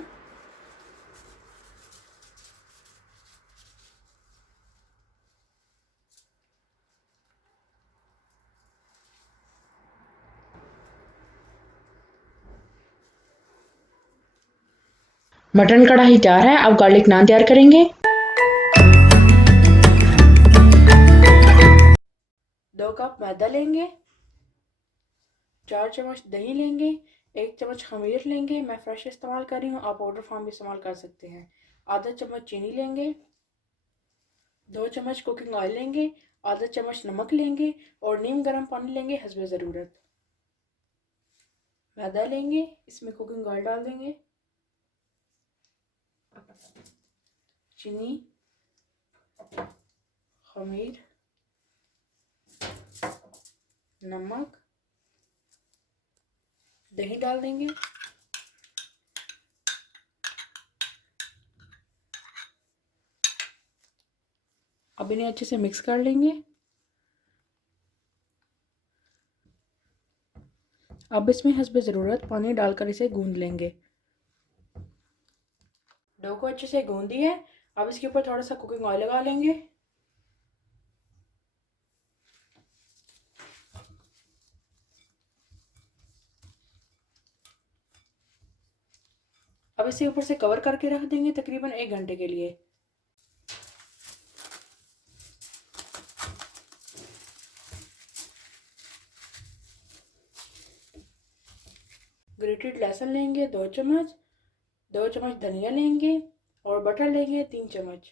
मटन कढ़ाई तैयार है। अब गार्लिक नान तैयार करेंगे। 2 कप मैदा लेंगे, 4 चम्मच दही लेंगे, 1 चम्मच खमीर लेंगे। मैं फ्रेश इस्तेमाल कर रही हूँ, आप पाउडर फॉर्म भी इस्तेमाल कर सकते हैं। आधा चम्मच चीनी लेंगे, 2 चम्मच कुकिंग ऑयल लेंगे, आधा चम्मच नमक लेंगे और नीम गर्म पानी लेंगे हस्बे ज़रूरत। मैदा लेंगे, इसमें कुकिंग ऑयल डाल देंगे, चीनी, खमीर, नमक, दही डाल देंगे। अब इन्हें अच्छे से मिक्स कर लेंगे। अब इसमें हस्बे ज़रूरत पानी डालकर इसे गूंद लेंगे। डो को अच्छे से गूंद दिया है। अब इसके ऊपर थोड़ा सा कुकिंग ऑयल लगा लेंगे। अब इसे ऊपर से कवर करके रख देंगे तकरीबन 1 घंटे के लिए। ग्रेटेड लहसुन लेंगे 2 चम्मच, 2 चम्मच धनिया लेंगे और बटर लेंगे 3 चम्मच।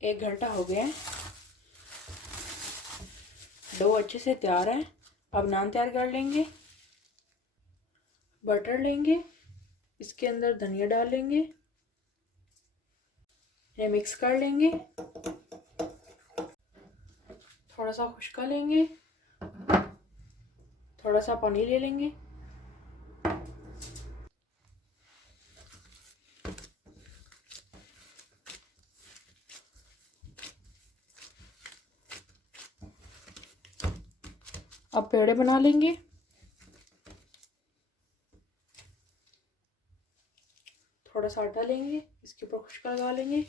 1 घंटा हो गया है, डो अच्छे से तैयार है। अब नान तैयार कर लेंगे। बटर लेंगे, इसके अंदर धनिया डालेंगे, इन्हें मिक्स कर लेंगे। थोड़ा सा खुश्का लेंगे, थोड़ा सा पानी ले लेंगे। अब पेड़े बना लेंगे। थोड़ा सा आटा लेंगे, इसके ऊपर खुश्क लगा लेंगे।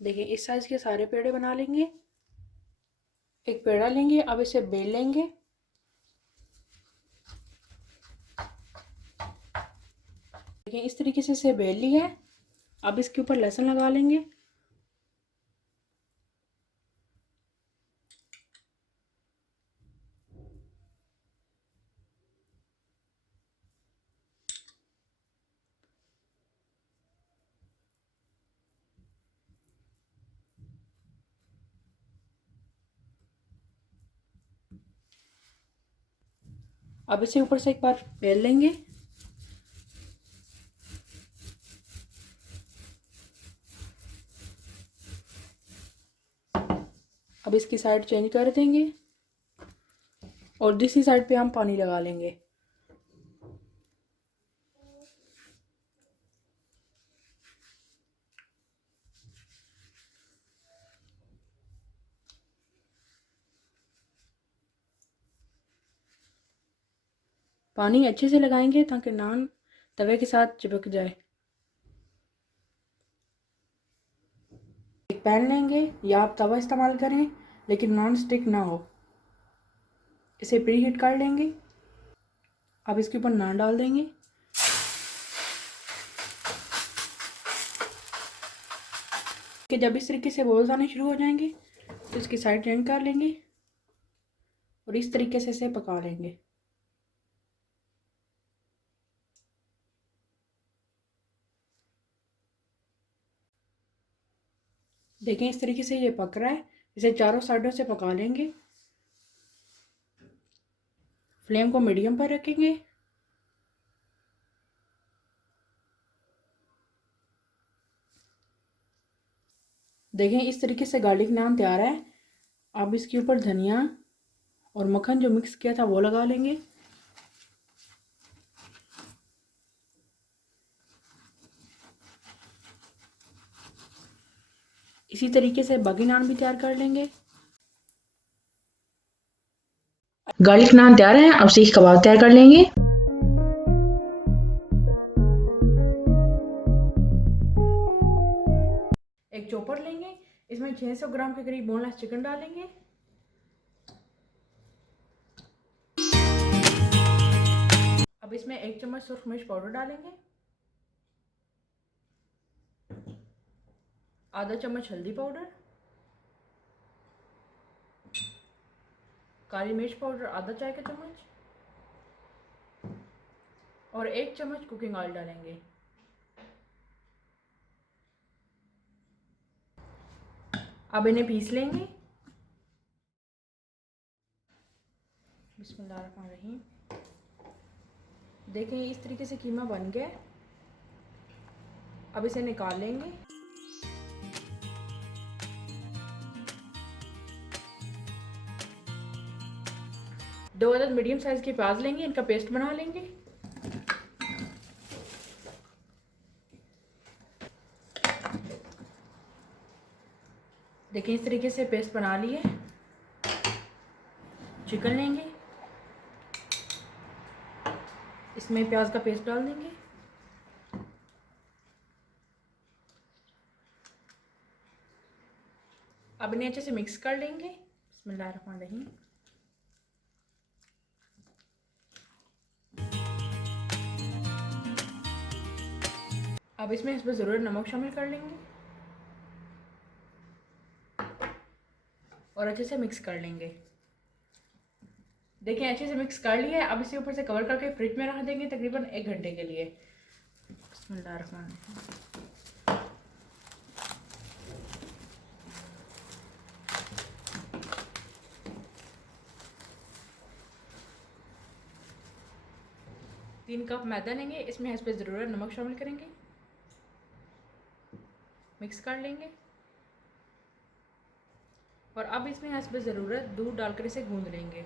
देखिए इस साइज के सारे पेड़े बना लेंगे। एक पेड़ा लेंगे, अब इसे बेल लेंगे। देखिए इस तरीके से इसे बेल लिया है। अब इसके ऊपर लहसुन लगा लेंगे। अब इसे ऊपर से एक बार बेल लेंगे। अब इसकी साइड चेंज कर देंगे और दूसरी साइड पे हम पानी लगा लेंगे। पानी अच्छे से लगाएंगे ताकि नान तवे के साथ चिपक जाए। एक पैन लेंगे या आप तवा इस्तेमाल करें, लेकिन नॉन स्टिक ना हो। इसे प्री हीट कर लेंगे। अब इसके ऊपर नान डाल देंगे। कि जब इस तरीके से बॉल्स आने शुरू हो जाएंगे तो इसकी साइड टर्न कर लेंगे और इस तरीके से इसे पका लेंगे। देखें इस तरीके से ये पक रहा है। इसे चारों साइडों से पका लेंगे। फ्लेम को मीडियम पर रखेंगे। देखें इस तरीके से गार्लिक नान तैयार है। अब इसके ऊपर धनिया और मक्खन जो मिक्स किया था वो लगा लेंगे। इसी तरीके से बाकी नान भी तैयार कर लेंगे। गार्लिक नान तैयार है। अब सीख कबाब तैयार कर लेंगे। एक चॉपर लेंगे, इसमें 600 ग्राम के करीब बोनलेस चिकन डालेंगे। अब इसमें 1 चम्मच सुरख मिर्च पाउडर डालेंगे, आधा चम्मच हल्दी पाउडर, काली मिर्च पाउडर आधा चाय का चम्मच और 1 चम्मच कुकिंग ऑयल डालेंगे। अब इन्हें पीस लेंगे। बिस्मिल्लाहिर्रहमानिर्रहीम। देखें इस तरीके से कीमा बन गया। अब इसे निकाल लेंगे। दो अदद मीडियम साइज के प्याज लेंगे, इनका पेस्ट बना लेंगे। देखिए इस तरीके से पेस्ट बना लिए। चिकन लेंगे, इसमें प्याज का पेस्ट डाल देंगे। अब इन्हें अच्छे से मिक्स कर लेंगे। बिस्मिल्लाहिर्रहमानिर्रहीम। अब इसमें ज़रूर नमक शामिल कर लेंगे और अच्छे से मिक्स कर लेंगे। देखिए अच्छे से मिक्स कर लिया है। अब इसे ऊपर से कवर करके फ्रिज में रख देंगे तकरीबन 1 घंटे के लिए। बिस्मिल्लाहिर्रहमानिर्रहीम। 3 कप मैदा लेंगे, इसमें हस्बे ज़रूरत नमक शामिल करेंगे, मिक्स कर लेंगे और अब इसमें हस्बे ज़रूरत दूध डालकर इसे गूंद लेंगे।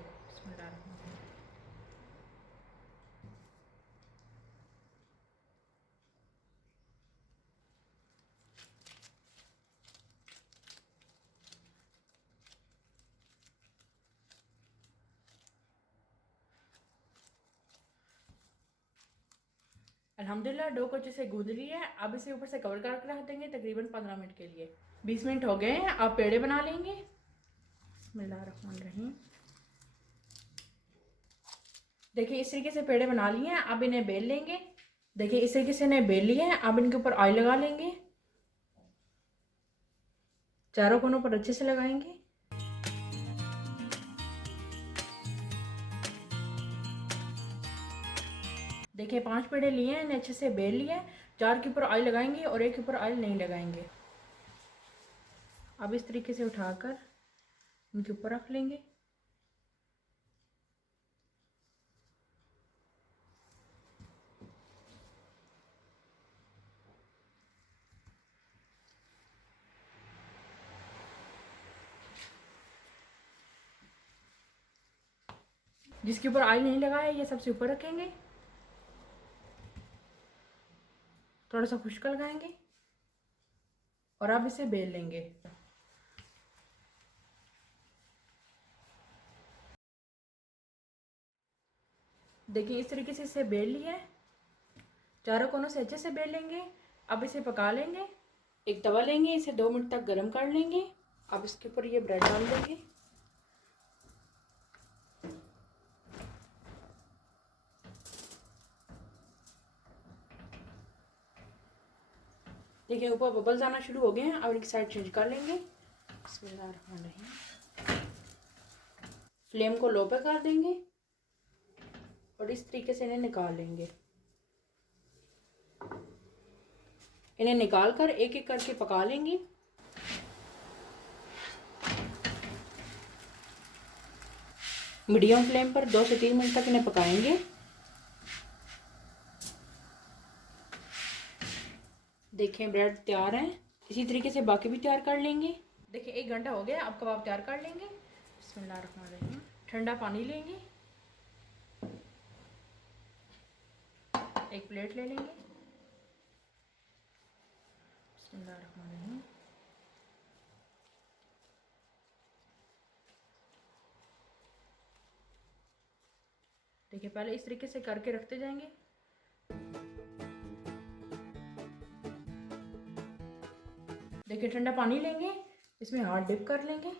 अल्हम्दुलिल्लाह डो को अच्छे से गूंद लिया है। अब इसे ऊपर से कवर करके रख देंगे तकरीबन 15 मिनट के लिए। 20 मिनट हो गए हैं, अब पेड़े बना लेंगे। बिस्मिल्लाहिर्रहमानिर्रहीम। देखिए इस तरीके से पेड़े बना लिए हैं, अब इन्हें बेल लेंगे। देखिए इस तरीके से इन्हें बेल लिए हैं, अब इनके ऊपर ऑयल लगा लेंगे, चारों कोनों पर अच्छे से लगाएंगे। देखिए 5 पेड़े लिए हैं, इन्हें अच्छे से बेल लिया है। 4 के ऊपर ऑयल लगाएंगे और एक के ऊपर ऑयल नहीं लगाएंगे। अब इस तरीके से उठाकर इनके ऊपर रख लेंगे। जिसके ऊपर ऑयल नहीं लगा है ये सबसे ऊपर रखेंगे, थोड़ा सा खुश्क लगाएंगे और अब इसे बेल लेंगे। देखिए इस तरीके से इसे बेल लिया है, चारों कोनों से अच्छे से बेल लेंगे। अब इसे पका लेंगे। एक तवा लेंगे, इसे 2 मिनट तक गर्म कर लेंगे। अब इसके ऊपर ये ब्रेड डाल देंगे। देखिए ऊपर बबल्स आना शुरू हो गए हैं, अब इनकी साइड चेंज कर लेंगे। बिस्मिल्लाहिर्रहमानिर्रहीम। फ्लेम को लो पे कर देंगे और इस तरीके से इन्हें निकाल लेंगे। इन्हें निकाल कर एक एक करके पका लेंगे। मीडियम फ्लेम पर 2 से 3 मिनट तक इन्हें पकाएंगे। देखें ब्रेड तैयार हैं। इसी तरीके से बाकी भी तैयार कर लेंगे। देखिए 1 घंटा हो गया, अब कबाब तैयार कर लेंगे। बिस्मिल्लाहिर्रहमानिर्रहीम। ठंडा पानी लेंगे, एक प्लेट ले लेंगे। बिस्मिल्लाहिर्रहमानिर्रहीम। देखिए पहले इस तरीके से करके रखते जाएंगे। देखिए ठंडा पानी लेंगे, इसमें हाथ डिप कर लेंगे।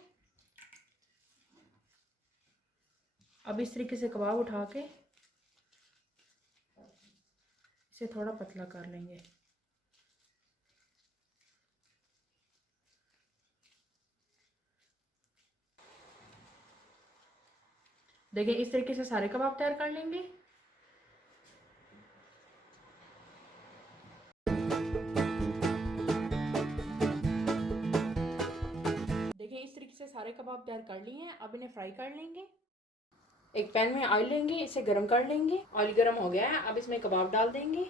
अब इस तरीके से कबाब उठा के इसे थोड़ा पतला कर लेंगे। देखिए इस तरीके से सारे कबाब तैयार कर लेंगे। देखिए इस तरीके से सारे कबाब तैयार कर लिए हैं, अब इन्हें फ्राई कर लेंगे। एक पैन में ऑयल लेंगे, इसे गर्म कर लेंगे। ऑयल गर्म हो गया है, अब इसमें कबाब डाल देंगे।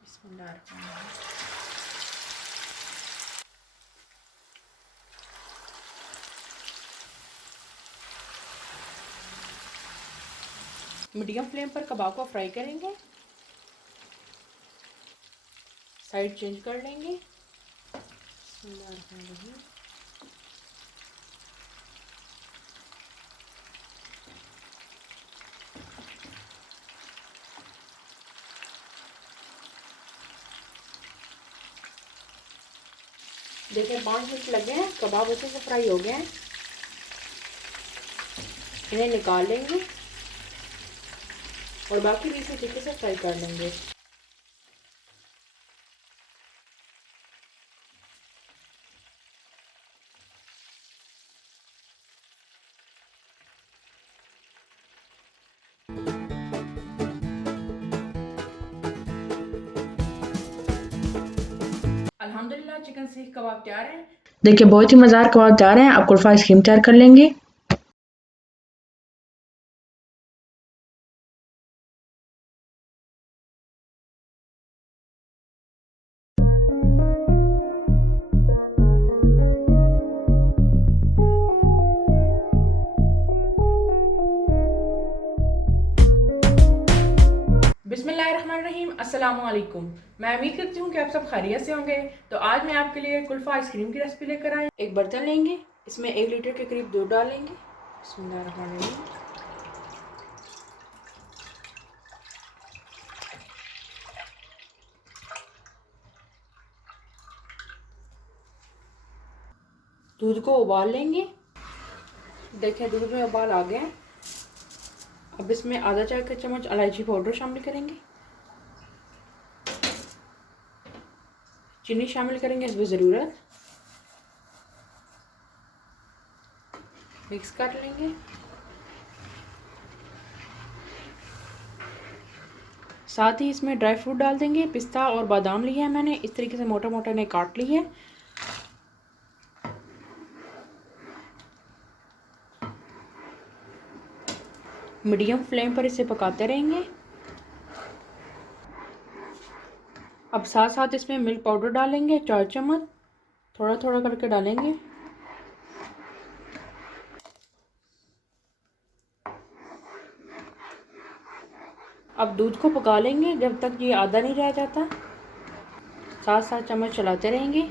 बिस्मिल्लाहिर्रहमानिर्रहीम। मीडियम फ्लेम पर कबाब को फ्राई करेंगे, साइड चेंज कर लेंगे। बिस्मिल्लाहिर्रहमानिर्रहीम। देखिए 5 मिनट लगे हैं, कबाब अच्छे से फ्राई हो गए हैं। इन्हें निकाल लेंगे और बाकी भी इसी तरीके से फ्राई कर लेंगे। अल्हम्दुलिल्लाह चिकन सीख कबाब तैयार है। देखिए बहुत ही मज़ेदार कबाब तैयार हैं। अब कुल्फ़ा आइसक्रीम तैयार कर लेंगे। बिस्मिल्लाहिर्रहमानिर्रहीम, अस्सलाम वालेकुम। मैं उम्मीद करती हूँ कि आप सब खैरियत से होंगे। तो आज मैं आपके लिए कुल्फ़ा आइसक्रीम की रेसिपी लेकर आई। एक बर्तन लेंगे, इसमें 1 लीटर के करीब दूध डालेंगे। बिस्मिल्लाहिर्रहमानिर्रहीम। दूध को उबाल लेंगे। देखें दूध में उबाल आ गया। अब इसमें आधा चाय का चम्मच इलायची पाउडर शामिल करेंगे। चीनी शामिल करेंगे इसमें ज़रूरत। मिक्स कर लेंगे। साथ ही इसमें ड्राई फ्रूट डाल देंगे। पिस्ता और बादाम लिया है मैंने, इस तरीके से मोटा मोटा ने काट ली है। मीडियम फ्लेम पर इसे पकाते रहेंगे। अब साथ साथ इसमें मिल्क पाउडर डालेंगे 4 चम्मच, थोड़ा थोड़ा करके डालेंगे। अब दूध को पका लेंगे जब तक ये आधा नहीं रह जाता। साथ साथ चम्मच चलाते रहेंगे।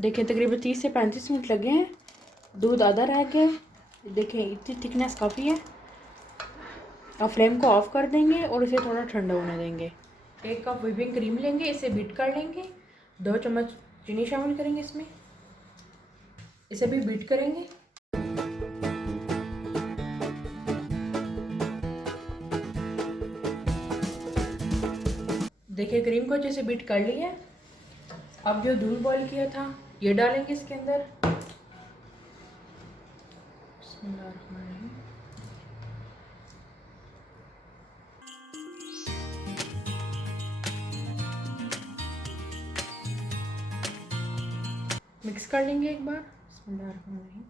देखिए तकरीबन 30 से 35 मिनट लगे हैं, दूध आधा रह गया। देखें इतनी थिकनेस काफ़ी है। अब फ्लेम को ऑफ कर देंगे और इसे थोड़ा ठंडा होने देंगे। 1 कप व्हिपिंग क्रीम लेंगे, इसे बीट कर लेंगे। 2 चम्मच चीनी शामिल करेंगे इसमें, इसे भी बीट करेंगे। देखिए क्रीम को अच्छे से बीट कर लिया है। अब जो दूध बॉईल किया था ये डालेंगे इसके अंदर। बिस्मिल्लाहिर्रहमानिर्रहीम। मिक्स कर लेंगे एक बार। बिस्मिल्लाहिर्रहमानिर्रहीम।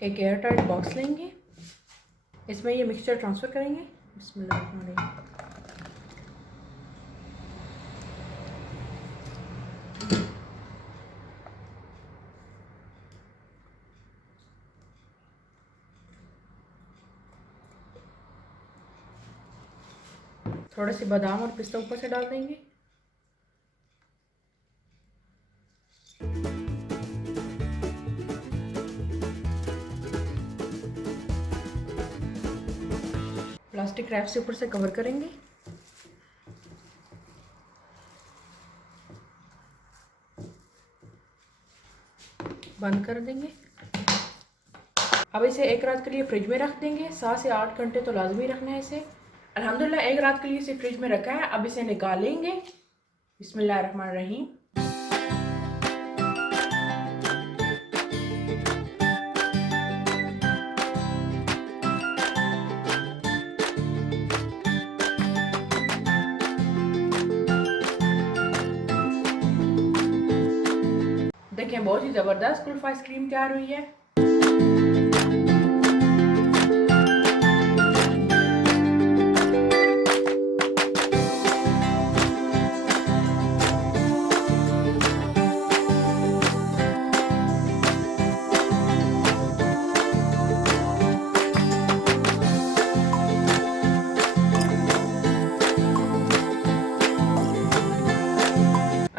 एक एयर टाइट बॉक्स लेंगे, इसमें ये मिक्सचर ट्रांसफ़र करेंगे। बिस्मिल्लाहिर्रहमानिर्रहीम। थोड़े से बादाम और पिस्ता ऊपर से डाल देंगे। प्लास्टिक रैप से ऊपर से कवर करेंगे। बंद कर देंगे। अब इसे 1 रात के लिए फ्रिज में रख देंगे। 7 से 8 घंटे तो लाजमी रखना है इसे। अल्हम्दुलिल्लाह 1 रात के लिए इसे फ्रिज में रखा है। अब इसे निकालेंगे। बिस्मिल्लाहिर्रहमानिर्रहीम। देखें बहुत ही ज़बरदस्त कुल्फ़ा आइसक्रीम तैयार हुई है।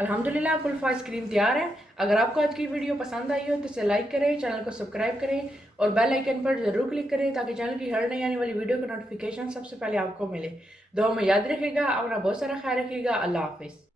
अल्हम्दुलिल्लाह कुल्फ़ा आइसक्रीम तैयार है। अगर आपको आज की वीडियो पसंद आई हो तो इसे लाइक करें, चैनल को सब्सक्राइब करें और बेल आइकन पर ज़रूर क्लिक करें ताकि चैनल की हर नई आने वाली वीडियो का नोटिफिकेशन सबसे पहले आपको मिले। दुआ में याद रखिएगा, अपना बहुत सारा ख्याल रखिएगा। अल्लाह हाफिज़।